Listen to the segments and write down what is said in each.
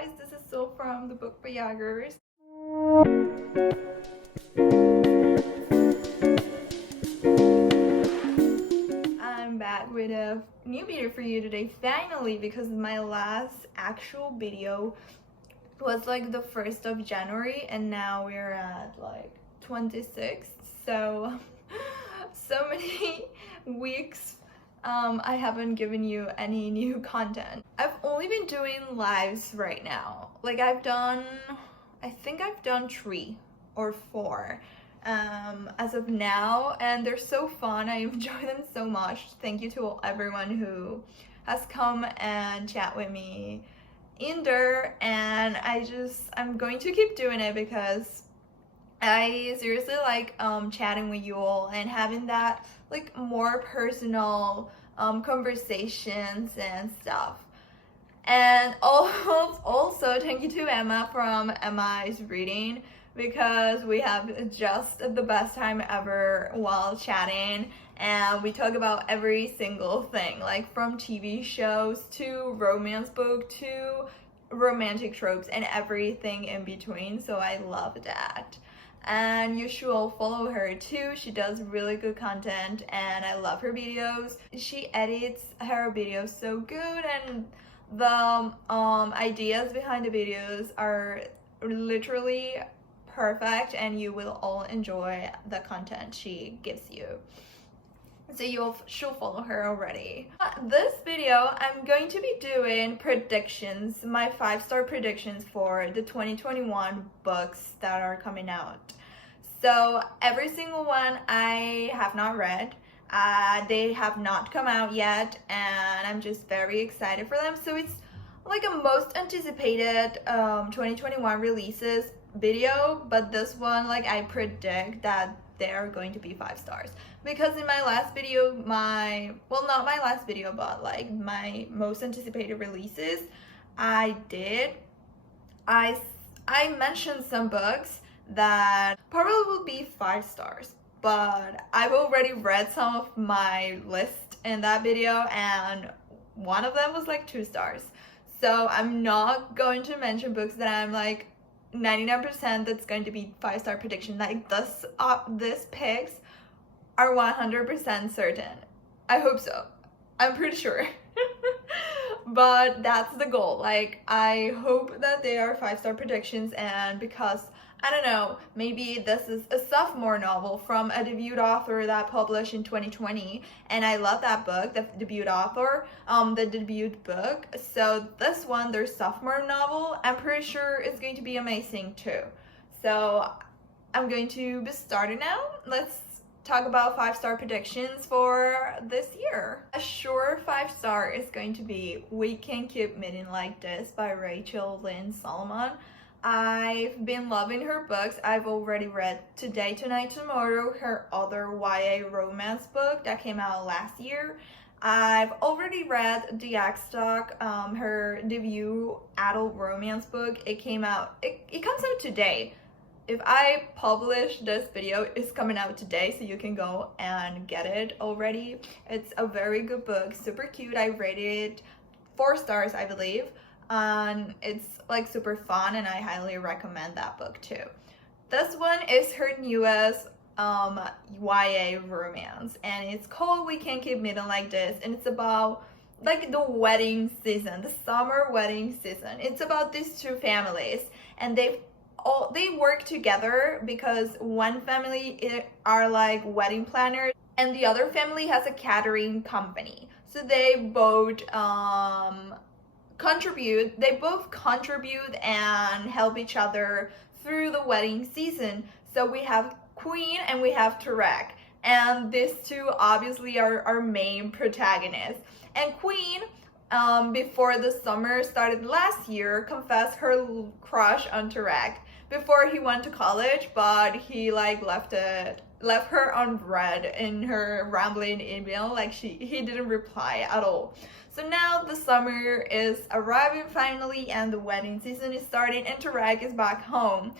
guys, this is Sil from the Book Bayaggers. I'm back with a new video for you today, finally, because my last actual video was like the 1st of January and now we're at like 26th, so so many weeks I haven't given you any new content. I've only been doing lives right now. Like I think I've done 3 or 4 as of now, and they're so fun. I enjoy them so much. Thank you to everyone who has come and chat with me in there, and I'm going to keep doing it because I seriously like chatting with you all and having that like more personal conversations and stuff. And also thank you to Emma from Emma's Reading, because we have just the best time ever while chatting, and we talk about every single thing, like from TV shows to romance book to romantic tropes and everything in between. So I love that. And you should all follow her too. She does really good content and I love her videos. She edits her videos so good, and the ideas behind the videos are literally perfect, and you will all enjoy the content she gives you. So you should follow her already. This video, I'm going to be doing predictions, my 5-star predictions for the 2021 books that are coming out. So every single one I have not read. They have not come out yet, and I'm just very excited for them. So it's like a most anticipated 2021 releases video, but this one, like, I predict that they're going to be 5 stars, because in my last video, not my last video, but like my most anticipated releases, I mentioned some books that probably will be 5 stars, but I've already read some of my list in that video, and one of them was like 2 stars. So I'm not going to mention books that I'm like 99% that's going to be 5-star prediction. Like this picks are 100% certain. I hope so. I'm pretty sure. But that's the goal. Like, I hope that they are 5-star predictions, and because I don't know, maybe this is a sophomore novel from a debut author that published in 2020, and I love that book, the debut author, the debut book. So this one, their sophomore novel, I'm pretty sure it's going to be amazing too. So I'm going to be starting now. Let's talk about 5-star predictions for this year. A sure 5-star is going to be We Can Keep Meeting Like This by Rachel Lynn Solomon. I've been loving her books. I've already read Today, Tonight, Tomorrow, her other YA romance book that came out last year. I've already read The Stock, her debut adult romance book. It comes out today. If I publish this video, it's coming out today, so you can go and get it already. It's a very good book, super cute. I rated it 4 stars, I believe. And it's like super fun, and I highly recommend that book too. This one is her newest YA romance, and it's called We Can't Keep Meeting Like This, and it's about like the wedding season, the summer wedding season. It's about these 2 families, and they work together because one family are like wedding planners and the other family has a catering company. So they both contribute and help each other through the wedding season. So we have Queen and we have Tarek, and these 2 obviously are our main protagonists. And Queen, before the summer started last year, confessed her crush on Tarek before he went to college, but he like left her unread in her rambling email. Like he didn't reply at all. So now the summer is arriving finally, and the wedding season is starting, and Tarek is back home.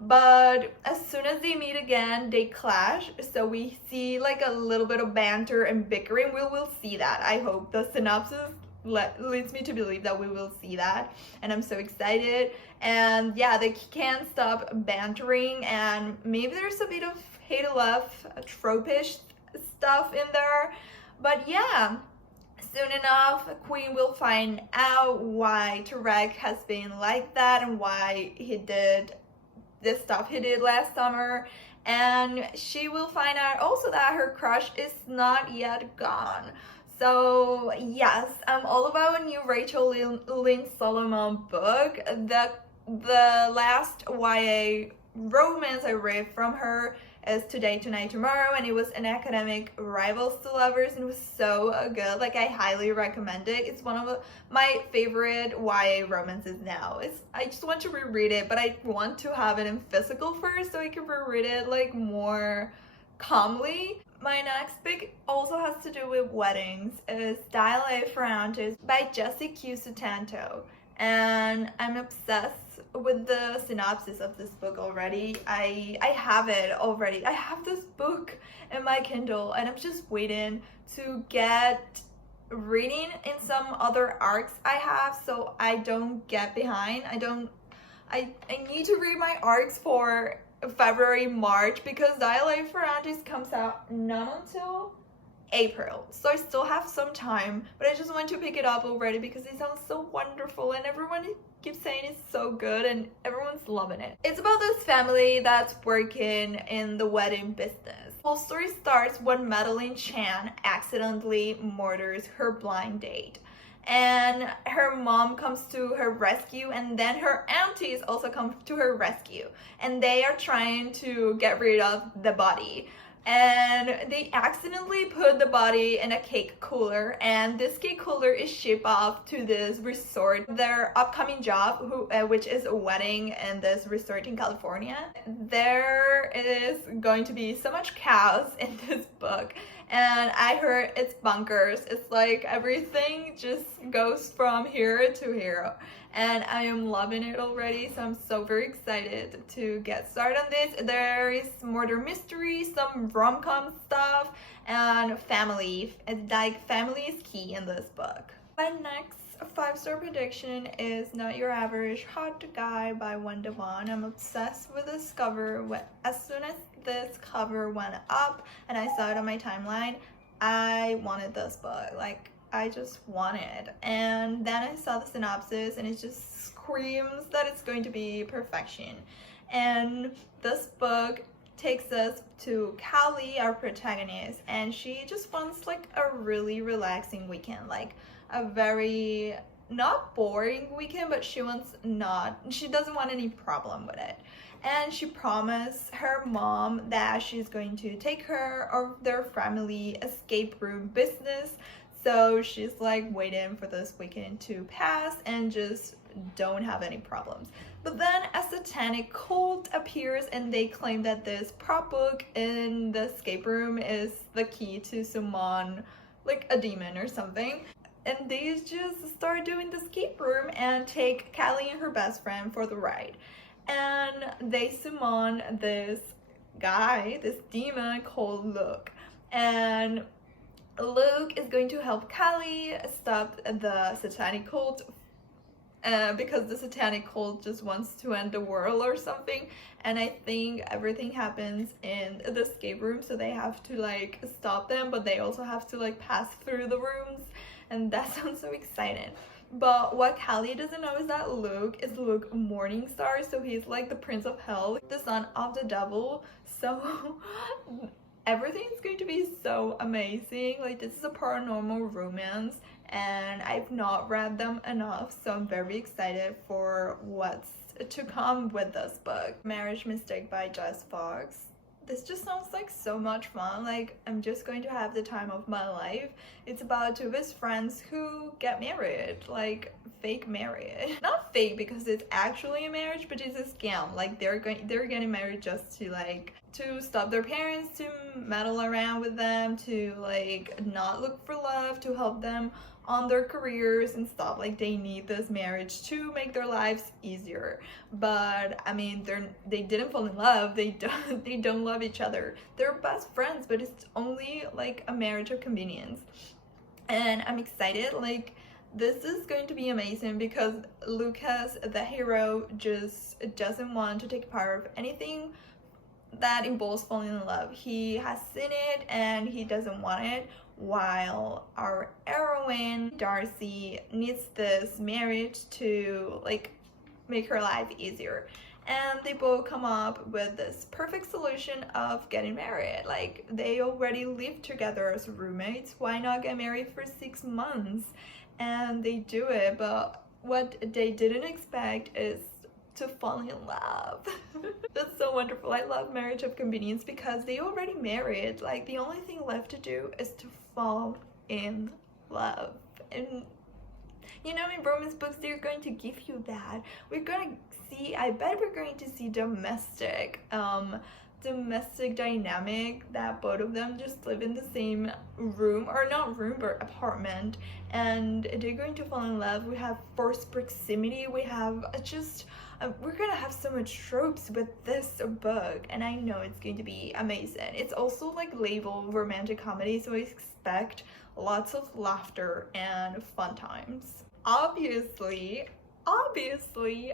But as soon as they meet again, they clash. So we see like a little bit of banter and bickering. We will see that. I hope the synopsis leads me to believe that we will see that, and I'm so excited. And yeah, they can't stop bantering, and maybe there's a bit of hate love tropish stuff in there, but yeah, soon enough Queen will find out why Tarek has been like that and why he did this stuff he did last summer. And she will find out also that her crush is not yet gone. So yes, I'm all about a new Rachel Lynn Solomon book. The last YA romance I read from her is Today, Tonight, Tomorrow, and it was an academic rivals to lovers, and it was so good. Like, I highly recommend it. It's one of my favorite YA romances now. I just want to reread it, but I want to have it in physical first so I can reread it like more calmly. My next pick also has to do with weddings. Is Dial A for Aunties by Jessie Q. Sutanto, and I'm obsessed with the synopsis of this book already. I have it already. I have this book in my Kindle, and I'm just waiting to get reading in some other arcs I have so I don't get behind. I need to read my arcs for February, March, because Dial A for Aunties comes out not until April, so I still have some time, but I just want to pick it up already because it sounds so wonderful and everyone keeps saying it's so good and everyone's loving it. It's about this family that's working in the wedding business. The whole story starts when Madeline Chan accidentally murders her blind date, and her mom comes to her rescue, and then her aunties also come to her rescue, and they are trying to get rid of the body. And they accidentally put the body in a cake cooler, and this cake cooler is shipped off to this resort, their upcoming job, which is a wedding in this resort in California. There is going to be so much chaos in this book, and I heard it's bonkers. It's like everything just goes from here to here, and I am loving it already, so I'm so very excited to get started on this. There is murder mystery, some rom-com stuff, and family. It's like family is key in this book. My next 5-star prediction is Not Your Average Hot Guy by Wanda Vaughn. I'm obsessed with this cover. As soon as this cover went up and I saw it on my timeline, I wanted this book. Like, I just wanted. And then I saw the synopsis and it just screams that it's going to be perfection. And this book takes us to Callie, our protagonist, and she just wants like a really relaxing weekend, like a very not boring weekend, but she doesn't want any problem with it. And she promised her mom that she's going to take care of their family escape room business. So she's like waiting for this weekend to pass and just don't have any problems. But then a satanic cult appears and they claim that this prop book in the escape room is the key to summon like a demon or something. And they just start doing the escape room and take Callie and her best friend for the ride. And they summon this guy, this demon called Luke. And Luke is going to help Callie stop the satanic cult because the satanic cult just wants to end the world or something. And I think everything happens in the escape room, so they have to like stop them, but they also have to like pass through the rooms, and that sounds so exciting. But what Callie doesn't know is that Luke is Luke Morningstar, so he's like the prince of hell, the son of the devil. So everything's going to be so amazing. Like, this is a paranormal romance and I've not read them enough, so I'm very excited for what's to come with this book. Marriage Mistake by Jess Fox. This just sounds like so much fun. Like, I'm just going to have the time of my life. It's about two best friends who get married, like fake marriage. Not fake because it's actually a marriage, but it's a scam. Like, they're getting married just to like to stop their parents to meddle around with them, to like not look for love, to help them on their careers and stuff. Like, they need this marriage to make their lives easier. But I mean, they didn't fall in love. They don't love each other. They're best friends, but it's only like a marriage of convenience. And I'm excited. Like, This is going to be amazing because Lucas, the hero, just doesn't want to take part of anything that involves falling in love. He has seen it and he doesn't want it, while our heroine Darcy needs this marriage to like make her life easier. And they both come up with this perfect solution of getting married. Like, they already live together as roommates, why not get married for 6 months? And they do it, but what they didn't expect is to fall in love. That's so wonderful. I love Marriage of Convenience because they already married. Like, the only thing left to do is to fall in love. And you know, in romance books, they're going to give you that. We're going to see, I bet we're going to see domestic dynamic, that both of them just live in the same room, or not room, but apartment, and they're going to fall in love. We have forced proximity. We have just we're gonna have so much tropes with this book, and I know it's going to be amazing. It's also like labeled romantic comedy, so I expect lots of laughter and fun times. Obviously,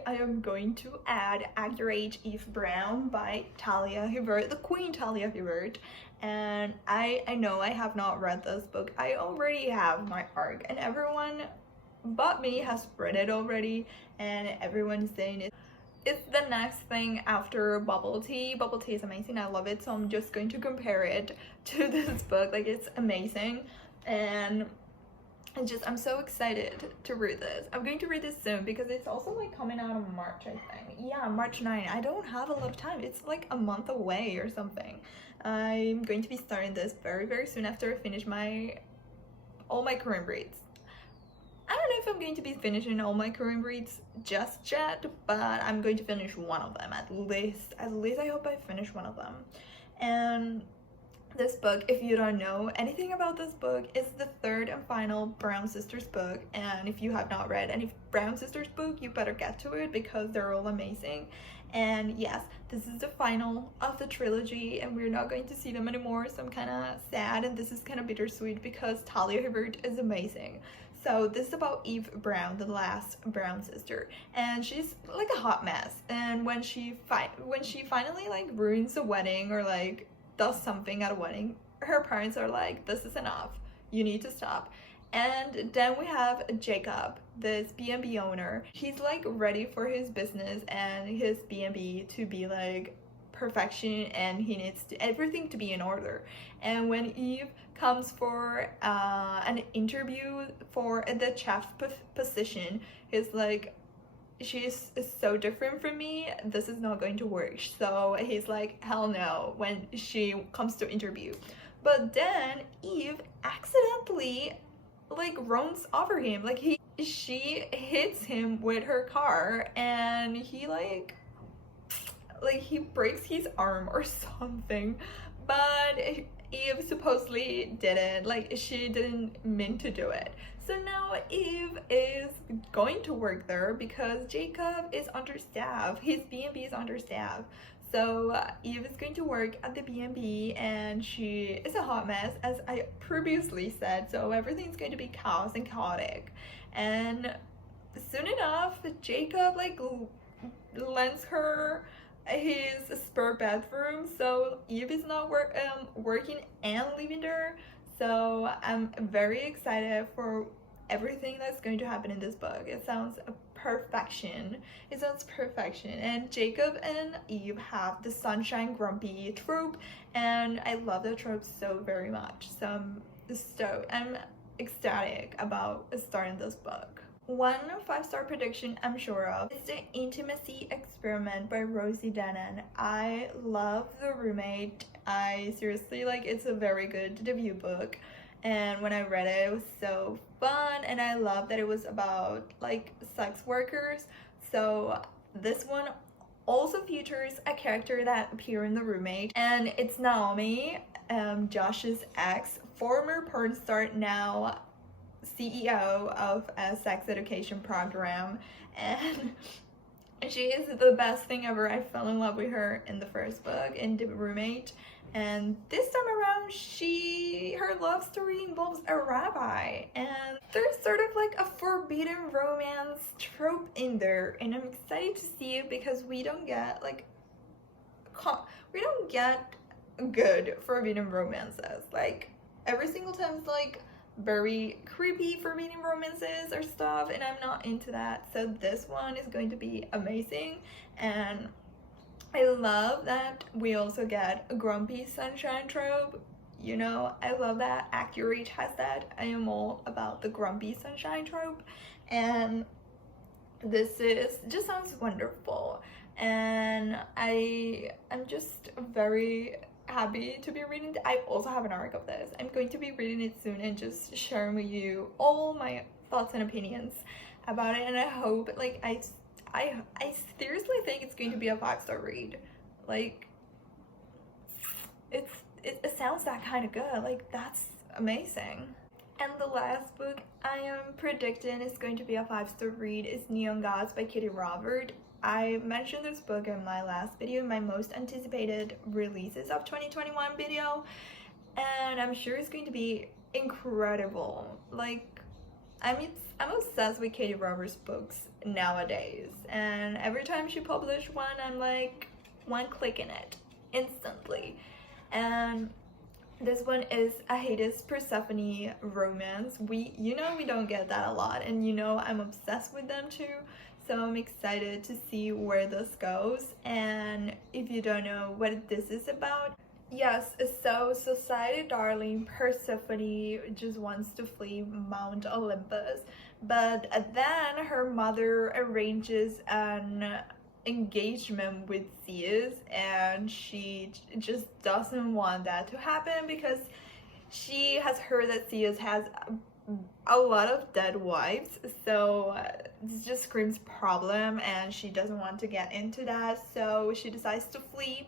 I am going to add At Your Age, Eve Brown by Talia Hibbert, the Queen Talia Hibbert. And I know I have not read this book. I already have my arc, and everyone but me has read it already, and everyone's saying it's the next thing after Bubble Tea. Bubble Tea is amazing. I love it, so I'm just going to compare it to this book. Like, it's amazing, and I'm so excited to read this. I'm going to read this soon because it's also like coming out in March, I think. Yeah, March 9. I don't have a lot of time. It's like a month away or something. I'm going to be starting this very, very soon after I finish all my Korean reads. I don't know if I'm going to be finishing all my Korean reads just yet, but I'm going to finish one of them at least. At least I hope I finish one of them. And this book, if you don't know anything about this book, is the third and final Brown Sisters book, and if you have not read any Brown Sisters book, you better get to it because they're all amazing. And yes, this is the final of the trilogy, and we're not going to see them anymore, so I'm kind of sad, and this is kind of bittersweet because Talia Hibbert is amazing. So this is about Eve Brown, the last Brown sister, and she's like a hot mess. And when she finally like ruins a wedding or like does something at a wedding, her parents are like, this is enough, you need to stop. And then we have Jacob, this B&B owner. He's like ready for his business and his B&B to be like perfection, and he needs everything to be in order. And when Eve comes for an interview for the chef position, he's like, she's so different from me, this is not going to work. So he's like, hell no, when she comes to interview. But then Eve accidentally like runs over him, like she hits him with her car, and he like he breaks his arm or something. But Eve supposedly didn't, like she didn't mean to do it. So now Eve is going to work there because Jacob is understaffed. His B&B is understaffed. So Eve is going to work at the B&B, and she is a hot mess, as I previously said. So everything's going to be chaos and chaotic. And soon enough, Jacob like lends her his spare bedroom, so Eve is not working and living there. So I'm very excited for everything that's going to happen in this book. It sounds perfection. It sounds perfection. And Jacob and Eve have the sunshine grumpy trope, and I love that trope so very much. So I'm ecstatic about starting this book. One 5-star prediction I'm sure of is The Intimacy Experiment by Rosie Denon. I love The Roommate. I seriously, like, it's a very good debut book, and when I read it, it was so fun, and I love that it was about like sex workers. So this one also features a character that appeared in The Roommate, and it's Naomi, Josh's ex, former porn star, now CEO of a sex education program. And She is the best thing ever. I fell in love with her in the first book, in The Roommate, and this time around her love story involves a rabbi, and there's sort of like a forbidden romance trope in there, and I'm excited to see it because we don't get good forbidden romances. Like every single time it's like very creepy forbidden romances or stuff, and I'm not into that. So this one is going to be amazing, and I love that we also get a grumpy sunshine trope. You know, I love that. Accurate has that. I am all about the grumpy sunshine trope, and this just sounds wonderful, and I'm just very happy to be reading. I also have an arc of this. I'm going to be reading it soon and just sharing with you all my thoughts and opinions about it, and I hope, like, I seriously think it's going to be a 5-star read. Like, it sounds that kind of good. Like, that's amazing. And the last book I am predicting is going to be a 5-star read is Neon Gods by Katie Robert. I mentioned this book in my last video, my most anticipated releases of 2021 video, and I'm sure it's going to be incredible. Like, I'm obsessed with Katie Roberts' books nowadays, and every time she publishes one, I'm like one click in it instantly. And this one is a Hades Persephone romance. We don't get that a lot, and I'm obsessed with them too. So I'm excited to see where this goes. And if you don't know what this is about, yes, so society darling Persephone just wants to flee Mount Olympus, but then her mother arranges an engagement with Zeus, and she just doesn't want that to happen because she has heard that Zeus has a lot of dead wives, so this just screams problem, and she doesn't want to get into that, so she decides to flee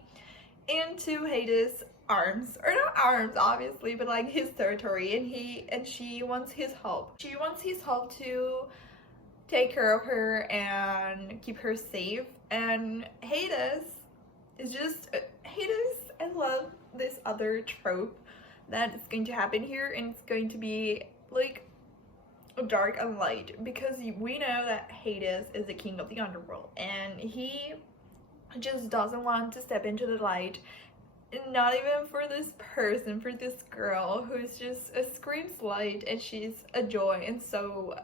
into Hades' arms, or not arms obviously, but like his territory, and she wants his help. She wants his help to take care of her and keep her safe. And Hades is just I love this other trope that is going to happen here, and it's going to be like dark and light, because we know that Hades is the king of the underworld, and he just doesn't want to step into the light, not even for this person, for this girl who's just screams light, and she's a joy and so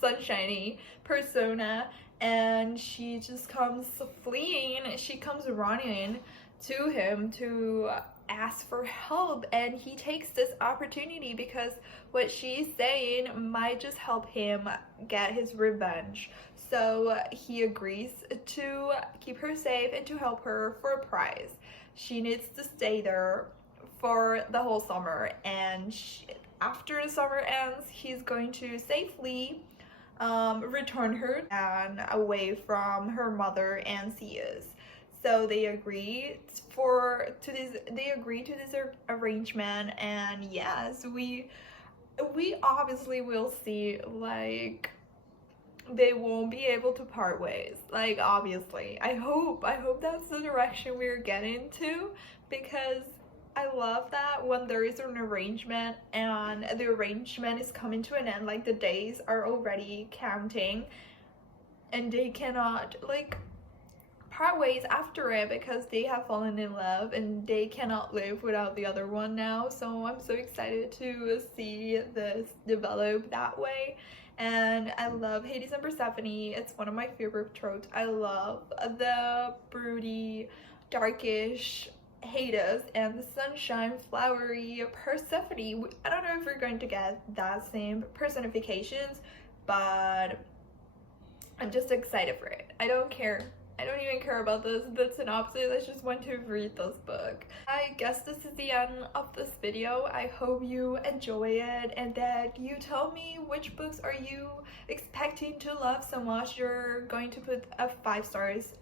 sunshiny persona, and she just comes fleeing, she comes running to him to ask for help, and he takes this opportunity because what she's saying might just help him get his revenge. So he agrees to keep her safe and to help her for a prize. She needs to stay there for the whole summer, and after the summer ends, he's going to safely return her and away from her mother and Zeus. So they agree to this arrangement, and yes, we obviously will see, like, they won't be able to part ways. Like, obviously, I hope that's the direction we're getting to, because I love that when there is an arrangement and the arrangement is coming to an end, like the days are already counting and they cannot like part ways after it because they have fallen in love and they cannot live without the other one now. So I'm so excited to see this develop that way. And I love Hades and Persephone. It's one of my favorite tropes. I love the broody, darkish Hades and the sunshine, flowery Persephone. I don't know if we're going to get that same personifications, but I'm just excited for it. I don't even care about the synopsis. I just want to read this book. I guess this is the end of this video. I hope you enjoy it and that you tell me which books are you expecting to love so much you're going to put a 5 stars.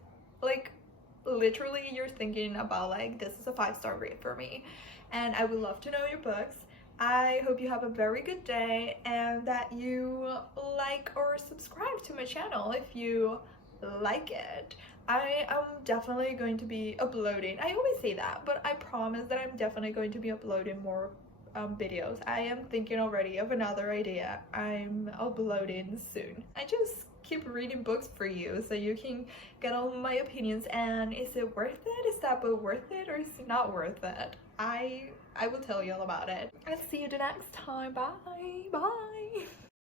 Like, literally you're thinking about like, this is a 5-star read for me, and I would love to know your books. I hope you have a very good day and that you like or subscribe to my channel if you like it. I am definitely going to be uploading. I always say that, but I promise that I'm definitely going to be uploading more videos. I am thinking already of another idea I'm uploading soon. I just keep reading books for you so you can get all my opinions. And is it worth it? Is that book worth it, or is it not worth it? I will tell you all about it. I'll see you the next time. Bye. Bye.